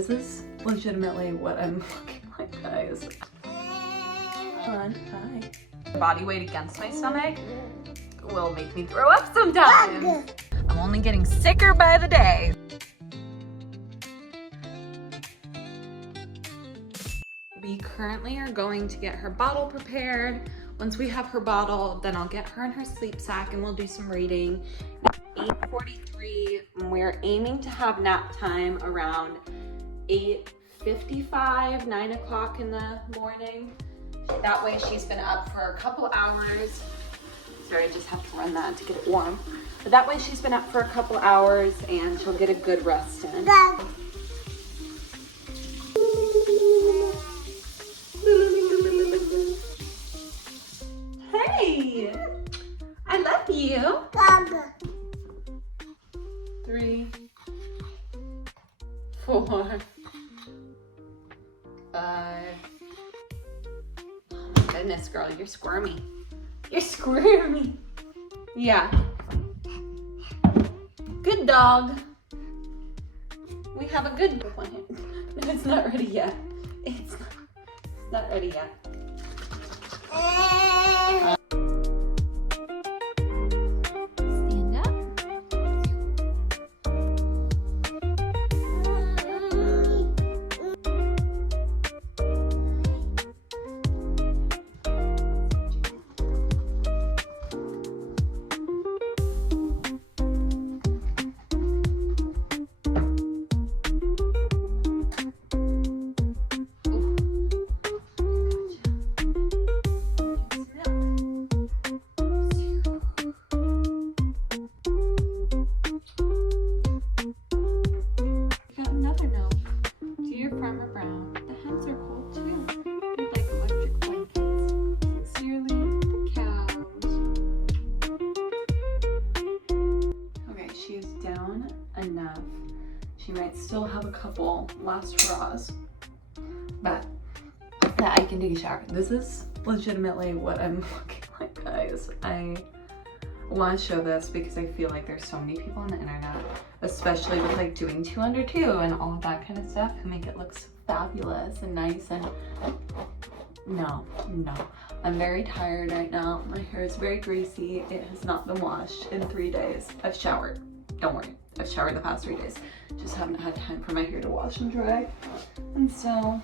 This is legitimately what I'm looking like, guys. Hi. Body weight against my stomach will make me throw up sometimes. I'm only getting sicker by the day. We currently are going to get her bottle prepared. Once we have her bottle, then I'll get her in her sleep sack and we'll do some reading. 8:43, we're aiming to have nap time around 8:55, 9 o'clock in the morning. That way she's been up for a couple hours. Sorry, I just have to run that to get it warm. But that way she's been up for a couple hours and she'll get a good rest in. Hey, I love you. 3, 4, 5. Oh my goodness, girl, you're squirmy. You're squirmy. Yeah. Good dog. We have a good one. No, it's not ready yet. It's not ready yet. Stand up. Enough. She might still have a couple last hurrahs, but that I can take a shower. This is legitimately what I'm looking like, guys. I want to show this because I feel like there's so many people on the internet, especially with like doing 2 under 2 and all of that kind of stuff, who make it look so fabulous and nice. And no, I'm very tired right now. My hair is very greasy. It has not been washed in 3 days. I've showered, don't worry. I've showered the past 3 days. Just haven't had time for my hair to wash and dry. And so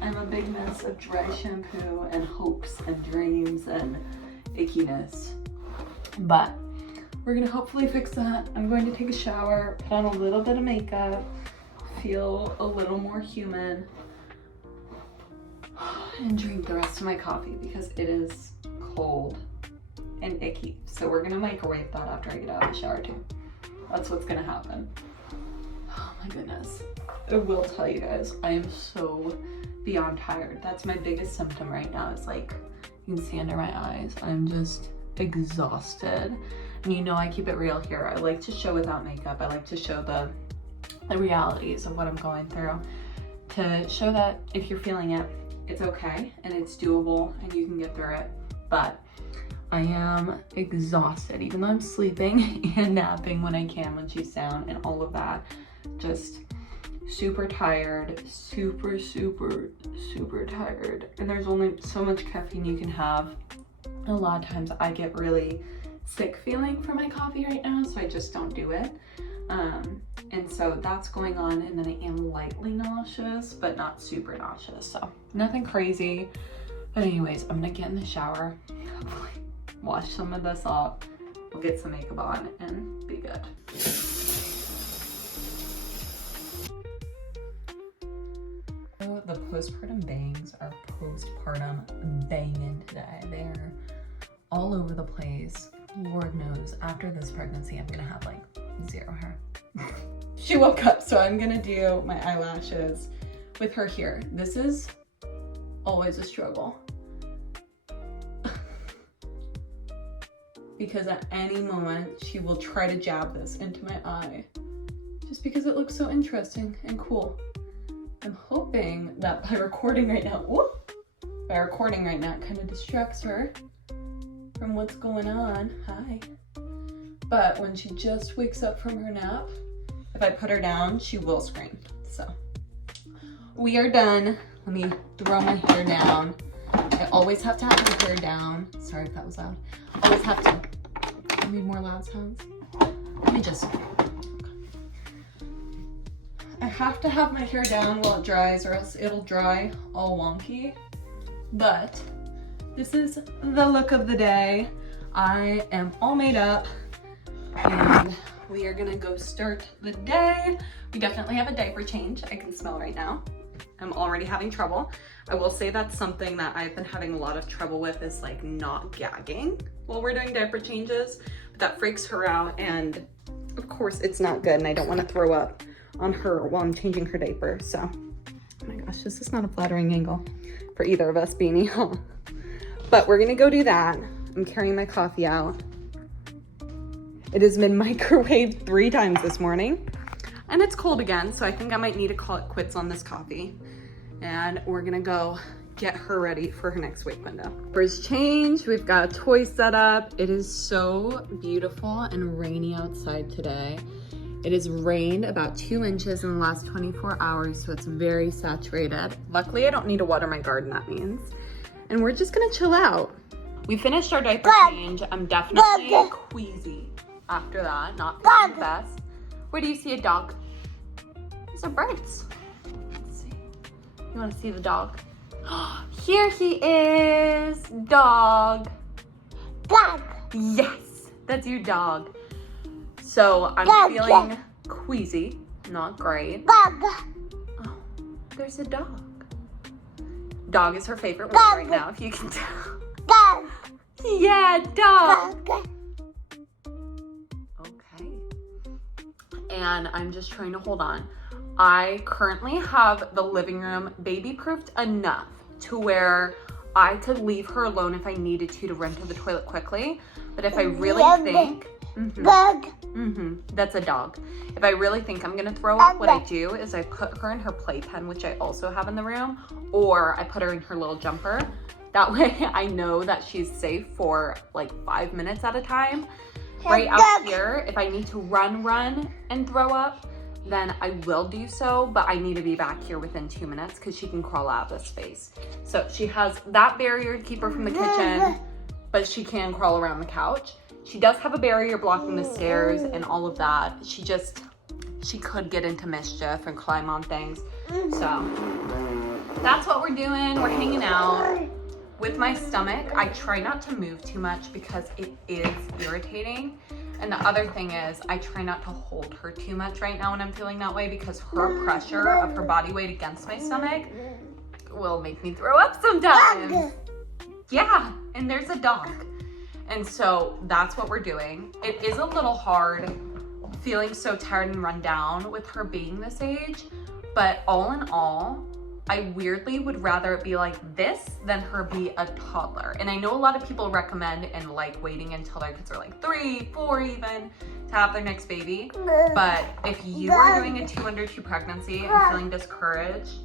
I'm a big mess of dry shampoo and hopes and dreams and ickiness. But we're gonna hopefully fix that. I'm going to take a shower, put on a little bit of makeup, feel a little more human, and drink the rest of my coffee because it is cold and icky. So we're gonna microwave that after I get out of the shower too. That's what's gonna happen. Oh my goodness. I will tell you guys, I am so beyond tired. That's my biggest symptom right now. It's like, you can see under my eyes, I'm just exhausted. And you know I keep it real here. I like to show without makeup. I like to show the realities of what I'm going through. To show that if you're feeling it, it's okay and it's doable and you can get through it. But I am exhausted, even though I'm sleeping and napping when I can, when she's down and all of that. Just super tired, super tired. And there's only so much caffeine you can have. A lot of times I get really sick feeling from my coffee right now, so I just don't do it. And so that's going on, and then I am lightly nauseous, but not super nauseous, so nothing crazy. But anyways, I'm gonna get in the shower, hopefully wash some of this off, we'll get some makeup on and be good. So the postpartum bangs are postpartum banging today. They're all over the place. Lord knows, after this pregnancy, I'm gonna have like 0 hair. She woke up, so I'm gonna do my eyelashes with her here. This is always a struggle. Because at any moment, she will try to jab this into my eye. Just because it looks so interesting and cool. I'm hoping that by recording right now, it kind of distracts her from what's going on. Hi. But when she just wakes up from her nap, if I put her down, she will scream. So We are done. Let me throw my hair down. I always have to have my hair down. Sorry if that was loud. Always have to. I need more loud sounds. Let me just. I have to have my hair down while it dries or else it'll dry all wonky. But this is the look of the day. I am all made up and we are gonna go start the day. We definitely have a diaper change. I can smell right now. I'm already having trouble. I will say that's something that I've been having a lot of trouble with is like not gagging while we're doing diaper changes. But that freaks her out and of course it's not good and I don't want to throw up on her while I'm changing her diaper. So, oh my gosh, this is not a flattering angle for either of us, Beanie, huh? But we're gonna go do that. I'm carrying my coffee out. It has been microwaved 3 times this morning. And it's cold again, so I think I might need to call it quits on this coffee. And we're gonna go get her ready for her next wake window. First change, we've got a toy set up. It is so beautiful and rainy outside today. It has rained about 2 inches in the last 24 hours, so it's very saturated. Luckily, I don't need to water my garden, that means. And we're just gonna chill out. We finished our diaper change. I'm definitely queasy after that, not feeling the best. Where do you see a dog? These are birds. Let's see. You want to see the dog? Here he is, dog. Dog. Yes, that's your dog. So I'm feeling queasy, not great. Dog. Oh, there's a dog. Dog is her favorite word right now, if you can tell. Dog. Yeah, dog. Dog. And I'm just trying to hold on. I currently have the living room baby-proofed enough to where I could leave her alone if I needed to run to the toilet quickly. But if I really think, that's a dog. If I really think I'm gonna throw up, what I do is I put her in her playpen, which I also have in the room, or I put her in her little jumper. That way I know that she's safe for like 5 minutes at a time. Right out here, if I need to run and throw up, then I will do so, but I need to be back here within 2 minutes because she can crawl out of this space. So she has that barrier to keep her from the kitchen, but she can crawl around the couch. She does have a barrier blocking the stairs and all of that. She could get into mischief and climb on things. So that's what we're doing. We're hanging out. With my stomach, I try not to move too much because it is irritating. And the other thing is I try not to hold her too much right now when I'm feeling that way because her pressure of her body weight against my stomach will make me throw up sometimes. Yeah, and there's a dog. And so that's what we're doing. It is a little hard feeling so tired and run down with her being this age, but all in all, I weirdly would rather it be like this than her be a toddler. And I know a lot of people recommend and like waiting until their kids are like 3, 4 even to have their next baby. But if you are doing a 2 under 2 pregnancy and feeling discouraged,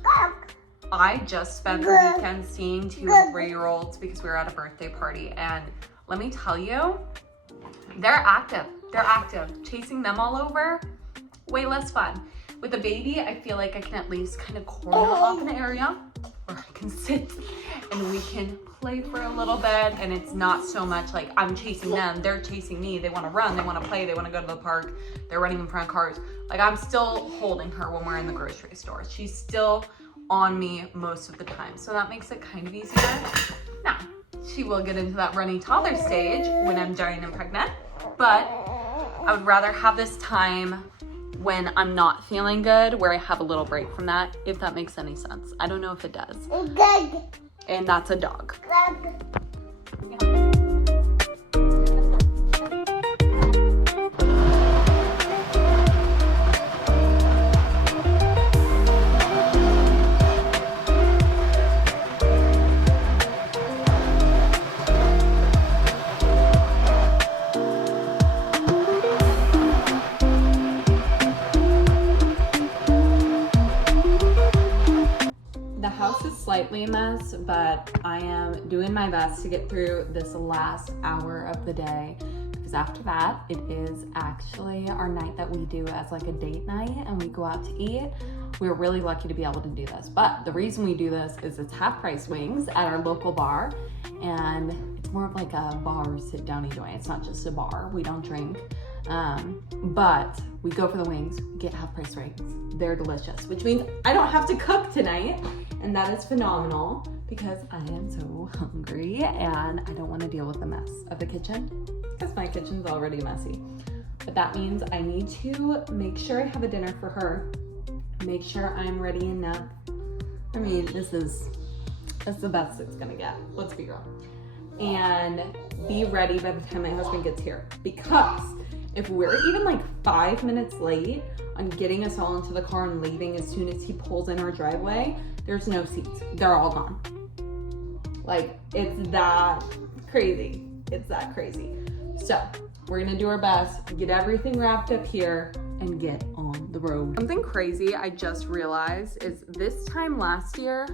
I just spent the weekend seeing 2 and 3-year-olds because we were at a birthday party. And let me tell you, they're active. They're active. Chasing them all over, way less fun. With a baby, I feel like I can at least kind of corner off an area where I can sit and we can play for a little bit. And it's not so much like I'm chasing them, they're chasing me. They want to run, they want to play, they want to go to the park. They're running in front of cars. Like I'm still holding her when we're in the grocery store. She's still on me most of the time. So that makes it kind of easier. Now, she will get into that running toddler stage when I'm giant and pregnant. But I would rather have this time when I'm not feeling good, where I have a little break from that, if that makes any sense. I don't know if it does. And that's a dog. Yeah. Slightly a mess, but I am doing my best to get through this last hour of the day because after that, it is actually our night that we do as like a date night and we go out to eat. We're really lucky to be able to do this. But the reason we do this is it's half price wings at our local bar. And it's more of like a bar sit down anyway. It's not just a bar, we don't drink. But we go for the wings, get half price wings. They're delicious, which means I don't have to cook tonight. And that is phenomenal because I am so hungry and I don't want to deal with the mess of the kitchen because my kitchen's already messy. But that means I need to make sure I have a dinner for her, make sure I'm ready enough. I mean, that's the best it's gonna get, let's be real. And be ready by the time my husband gets here, because if we're even like 5 minutes late on getting us all into the car and leaving as soon as he pulls in our driveway, there's no seats. They're all gone. Like, it's that crazy. It's that crazy. So we're gonna do our best, get everything wrapped up here and get on the road. Something crazy I just realized is this time last year,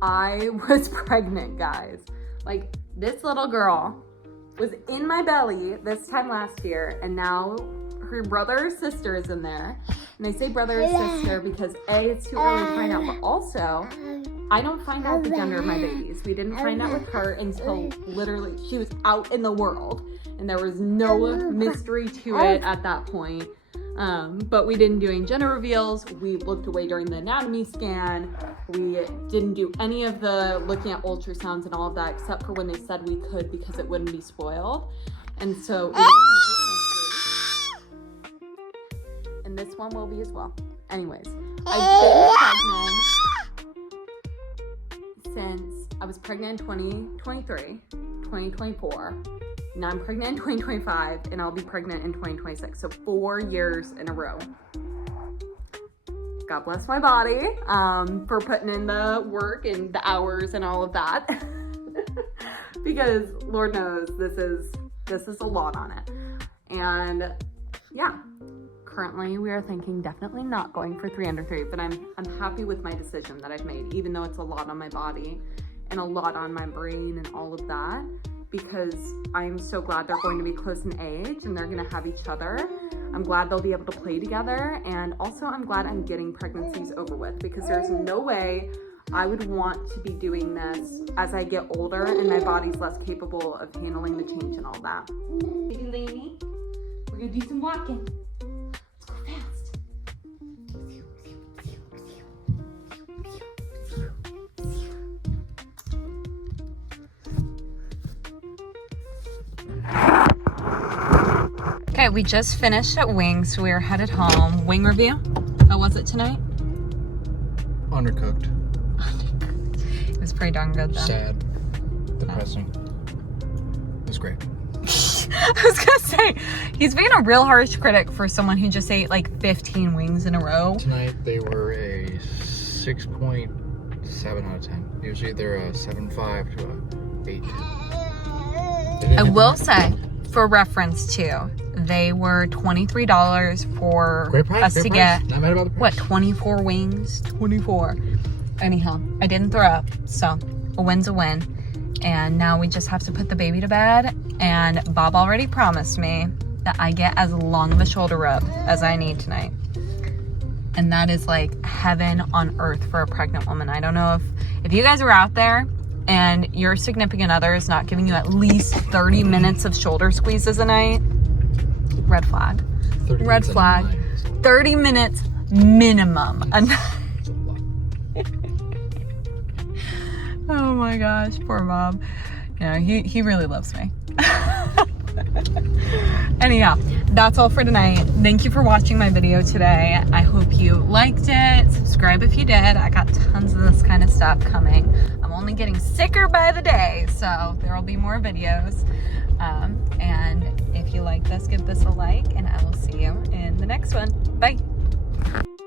I was pregnant, guys. Like, this little girl was in my belly this time last year, and now her brother or sister is in there. And I say brother or sister because A, it's too early to find out, but also I don't find out the gender of my babies. We didn't find out with her until literally she was out in the world, and there was no mystery to it at that point. But we didn't do any gender reveals. We looked away during the anatomy scan. We didn't do any of the looking at ultrasounds and all of that, except for when they said we could because it wouldn't be spoiled. And so, and this one will be as well. Anyways, I've been pregnant since I was pregnant in 2023, 2024. Now I'm pregnant in 2025 and I'll be pregnant in 2026. So 4 years in a row. God bless my body for putting in the work and the hours and all of that. Because Lord knows this is a lot on it. And yeah, currently we are thinking definitely not going for 3 under 3, but I'm happy with my decision that I've made, even though it's a lot on my body and a lot on my brain and all of that. Because I'm so glad they're going to be close in age and they're gonna have each other. I'm glad they'll be able to play together, and also I'm glad I'm getting pregnancies over with, because there's no way I would want to be doing this as I get older and my body's less capable of handling the change and all that. Baby Lainey, we're gonna do some walking. Let's go fast. Okay, we just finished at Wings, so we are headed home. Wing review. How was it tonight? Undercooked. It was pretty darn good though. Sad. Depressing. It was great. I was gonna say, he's being a real harsh critic for someone who just ate like 15 wings in a row. Tonight they were a 6.7 out of 10. Usually they're a 7.5 to a 8. I will say, for reference too, they were $23 for us to get, not mad about the price. what, 24 wings? 24. Anyhow, I didn't throw up, so a win's a win. And now we just have to put the baby to bed, and Bob already promised me that I get as long of a shoulder rub as I need tonight. And that is like heaven on earth for a pregnant woman. I don't know if you guys are out there and your significant other is not giving you at least 30 minutes of shoulder squeezes a night, red flag. Red flag. 30 minutes minimum. Oh my gosh, poor Bob. You know, he really loves me. Anyhow, that's all for tonight. Thank you for watching my video today. I hope you liked it. Subscribe if you did. I got tons of this kind of stuff coming. I'm only getting sicker by the day, so there will be more videos. And if you like this, give this a like, and I will see you in the next one. Bye.